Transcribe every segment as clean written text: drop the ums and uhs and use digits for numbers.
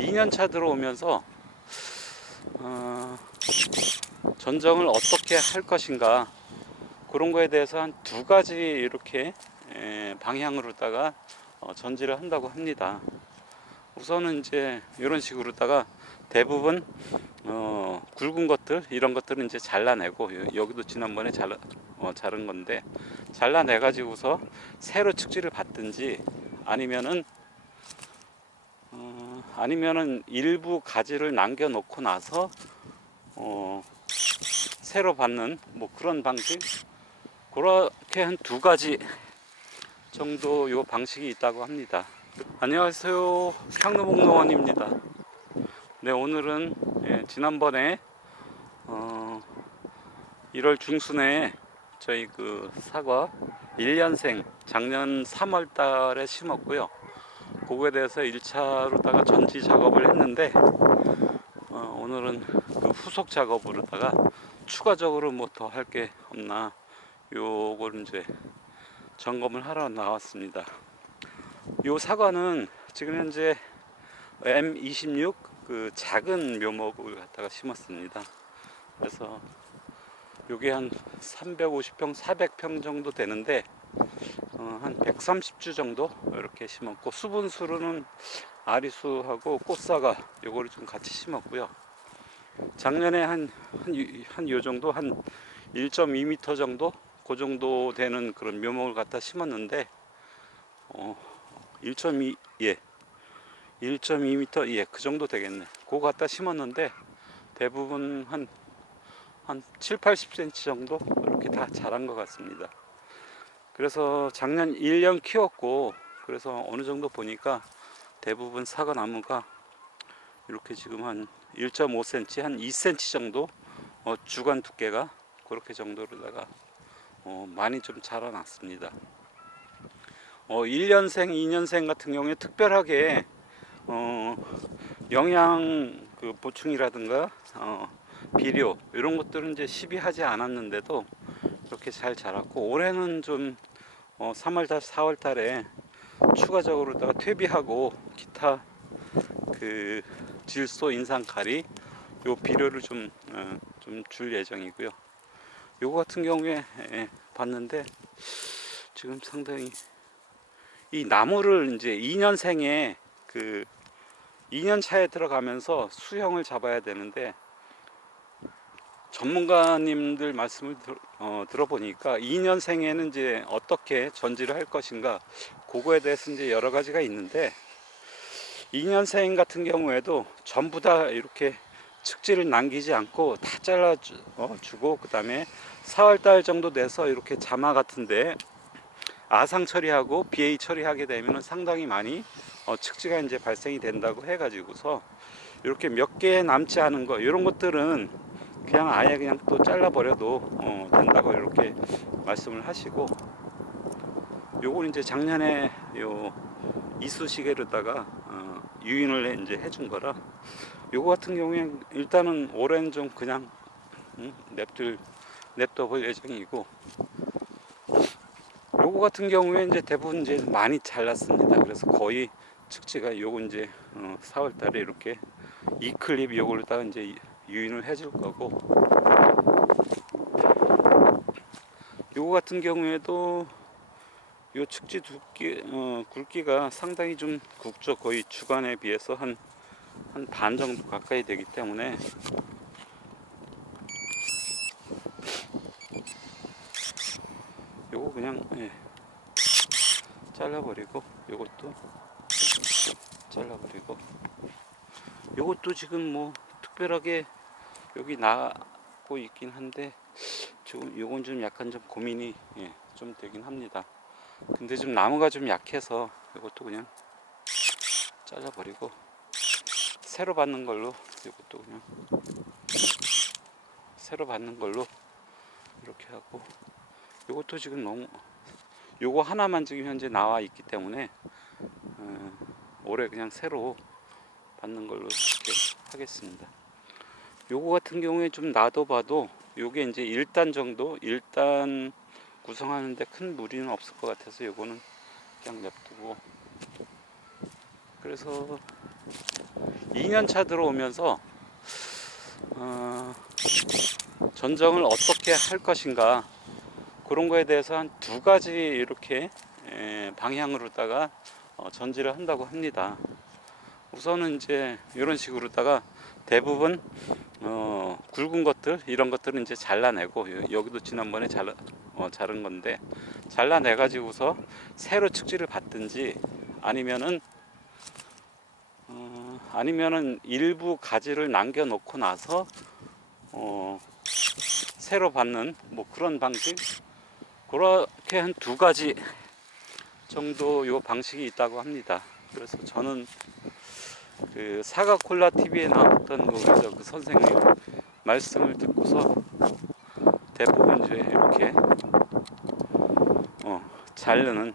2년차 들어오면서 전정을 어떻게 할 것인가, 그런 거에 대해서 한 두 가지 이렇게 방향으로다가 전지를 한다고 합니다. 우선은 이제 이런 식으로다가 대부분 굵은 것들, 이런 것들은 이제 잘라내고, 여기도 지난번에 자른 건데, 잘라내 가지고서 새로 축지를 받든지, 아니면은 일부 가지를 남겨 놓고 나서 새로 받는 뭐 그런 방식, 그렇게 한 두 가지 정도 요 방식이 있다고 합니다. 안녕하세요, 평로목농원입니다. 네, 오늘은 지난번에 1월 중순에 저희 그 사과 1년생 작년 3월 달에 심었고요. 그거에 대해서 1차로다가 전지 작업을 했는데, 오늘은 그 후속 작업으로다가 추가적으로 뭐 더 할 게 없나, 요걸 이제 점검을 하러 나왔습니다. 요 사과는 지금 현재 M26 그 작은 묘목을 갖다가 심었습니다. 그래서 요게 한 350평 400평 정도 되는데, 한 130주 정도 이렇게 심었고, 수분수로는 아리수하고 꽃사과 요거를 좀 같이 심었고요. 작년에 한 요 정도, 한 1.2m 정도, 그 정도 되는 그런 묘목을 갖다 심었는데, 1.2, 예, 1.2m, 예, 그 정도 되겠네. 그거 갖다 심었는데 대부분 한 7, 80cm 정도 이렇게 다 자란 것 같습니다. 그래서 작년 1년 키웠고, 그래서 어느 정도 보니까 대부분 사과 나무가 이렇게 지금 한 1.5cm, 한 2cm 정도 주간 두께가 그렇게 정도로다가 많이 좀 자라났습니다. 1년생, 2년생 같은 경우에 특별하게 영양 그 보충이라든가 비료 이런 것들은 이제 시비하지 않았는데도 이렇게 잘 자랐고, 올해는 좀 3월달 4월달에 추가적으로다가 퇴비하고 기타 그 질소 인산가리 요 비료를 좀 줄 예정이고요. 요거 같은 경우에 봤는데 지금 상당히 이 나무를 이제 2년생에 그 2년 차에 들어가면서 수형을 잡아야 되는데, 전문가님들 말씀을 들어보니까 2년생에는 이제 어떻게 전지를 할 것인가, 그거에 대해서 이제 여러 가지가 있는데, 2년생 같은 경우에도 전부 다 이렇게 측지를 남기지 않고 다 잘라주고, 그 다음에 4월달 정도 돼서 이렇게 자마 같은데 아상 처리하고 BA 처리하게 되면 상당히 많이 측지가 이제 발생이 된다고 해가지고서, 이렇게 몇 개 남지 않은 거, 이런 것들은 그냥 아예 그냥 또 잘라버려도 된다고 이렇게 말씀을 하시고, 요건 이제 작년에 요 이쑤시개로다가 유인을 이제 해준 거라, 요거 같은 경우에 일단은 올해는 좀 그냥 냅둬 볼 예정이고, 요거 같은 경우에 이제 대부분 이제 많이 잘랐습니다. 그래서 거의 측지가 요거 이제 4월 달에 이렇게 이클립 요걸로다가 이제 유인을 해줄 거고, 요거 같은 경우에도 요 측지 두께 굵기가 상당히 좀 굵죠. 거의 주간에 비해서 한 반 정도 가까이 되기 때문에 요거 그냥 잘라버리고, 요것도 잘라버리고, 요것도 지금 뭐 특별하게 여기 나고 있긴 한데, 지금 요건 좀 약간 좀 고민이 좀 되긴 합니다. 근데 좀 나무가 좀 약해서 이것도 그냥 잘라버리고, 새로 받는 걸로, 이것도 그냥 새로 받는 걸로 이렇게 하고, 이것도 지금 너무, 요거 하나만 지금 현재 나와 있기 때문에 올해 그냥 새로 받는 걸로 이렇게 하겠습니다. 요거 같은 경우에 좀 놔둬봐도 요게 이제 1단 정도, 1단 구성하는데 큰 무리는 없을 것 같아서 요거는 그냥 냅두고, 그래서 2년 차 들어오면서 전정을 어떻게 할 것인가, 그런 거에 대해서 한 두 가지 이렇게 방향으로다가 전지를 한다고 합니다. 우선은 이제 이런 식으로다가 대부분 굵은 것들, 이런 것들은 이제 잘라내고, 여기도 지난번에 자른 건데 잘라내 가지고서 새로 축지를 받든지, 아니면은 일부 가지를 남겨 놓고 나서 새로 받는 뭐 그런 방식, 그렇게 한 두 가지 정도 요 방식이 있다고 합니다. 그래서 저는 그 사과콜라 TV에 나왔던 그 선생님 말씀을 듣고서 대부분 이제 이렇게 자르는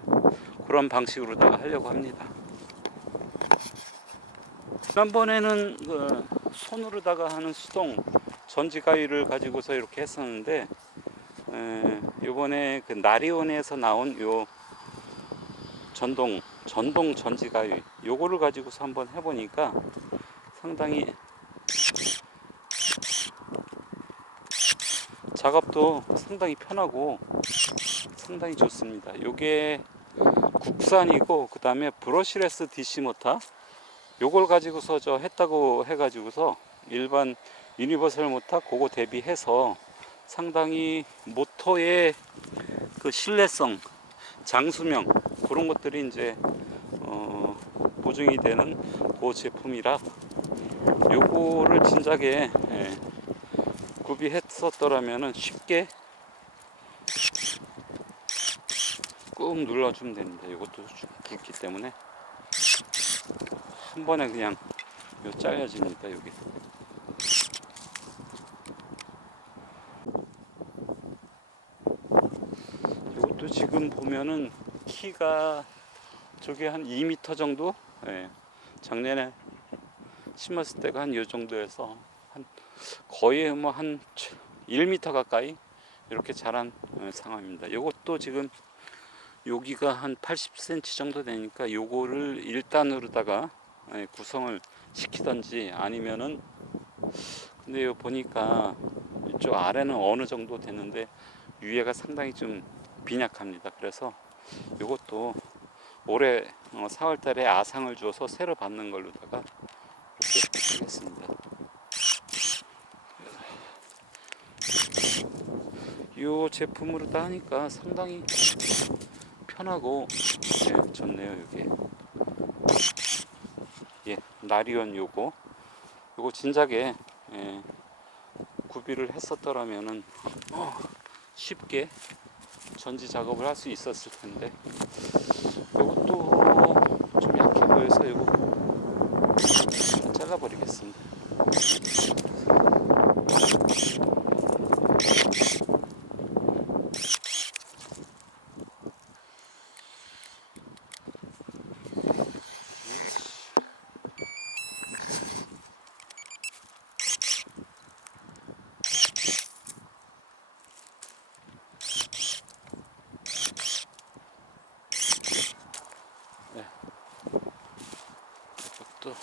그런 방식으로다가 하려고 합니다. 지난번에는 그 손으로다가 하는 수동 전지가위를 가지고서 이렇게 했었는데, 요번에 그 나리온에서 나온 요 전동 전지가위, 요거를 가지고서 한번 해보니까 상당히 작업도 상당히 편하고 상당히 좋습니다. 요게 국산이고, 그 다음에 브러시레스 DC 모터, 요걸 가지고서 저 했다고 해가지고서 일반 유니버설 모터 그거 대비해서 상당히 모터의 그 신뢰성, 장수명, 그런 것들이 이제 보증이 되는 그 제품이라, 요거를 진작에 구비했었더라면은 쉽게 꾹 눌러주면 됩니다. 이것도 굵기 때문에 한 번에 그냥 잘려집니다. 여기 이것도 지금 보면은 키가 저게 한 2m 정도, 작년에 심었을 때가 한 요 정도에서 한 거의 뭐 한 1m 가까이 이렇게 자란 상황입니다. 이것도 지금 여기가 한 80cm 정도 되니까 요거를 1단으로다가 구성을 시키던지, 아니면은, 근데 요 보니까 이쪽 아래는 어느 정도 되는데 위에가 상당히 좀 빈약합니다. 그래서 요것도 올해 4월 달에 아상을 주어서 새로 받는 걸로다가 이렇게 하겠습니다. 이 제품으로 다 하니까 상당히 편하고 좋네요. 이게 나리온 요거 진작에 구비를 했었더라면은 쉽게 전지 작업을 할 수 있었을 텐데, 이것도 좀 약해 보여서 이거 잘라버리겠습니다. 이것도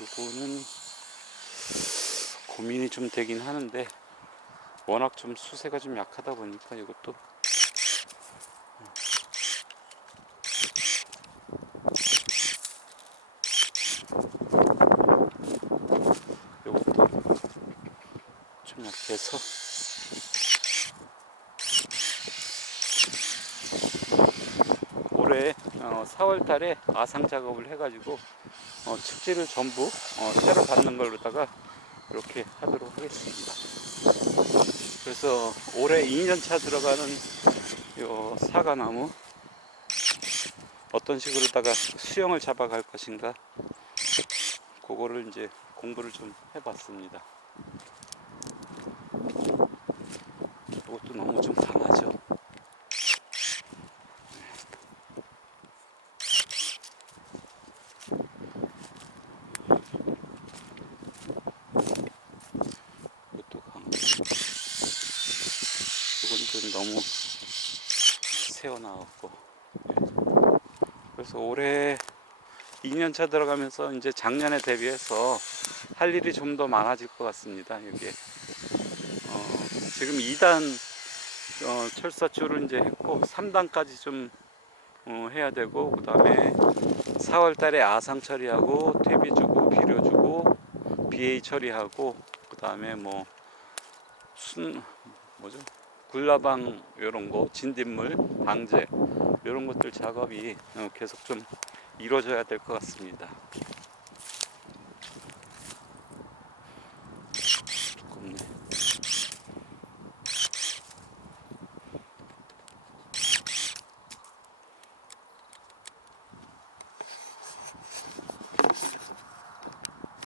요거는 고민이 좀 되긴 하는데, 워낙 좀 수세가 좀 약하다 보니까 이것도 좀 약해서 올해 4월 달에 아상 작업을 해가지고 측지를 전부 새로 받는 걸로다가 이렇게 하도록 하겠습니다. 그래서 올해 2년차 들어가는 요 사과나무 어떤 식으로다가 수영을 잡아갈 것인가, 그거를 이제 공부를 좀 해봤습니다. 이것도 너무 좀 강하죠. 이것도 강하죠. 부분들은 너무 새어 나왔고, 그래서 올해 2년차 들어가면서 이제 작년에 대비해서 할 일이 좀 더 많아질 것 같습니다. 여기에 지금 2단 철사줄을 이제 했고 3단까지 좀 해야 되고, 그 다음에 4월 달에 아상 처리하고 퇴비 주고 비료 주고 BA 처리하고, 그 다음에 뭐 뭐죠, 굴라방 이런 거, 진딧물 방제 이런 것들 작업이 계속 좀 이루어져야 될 것 같습니다.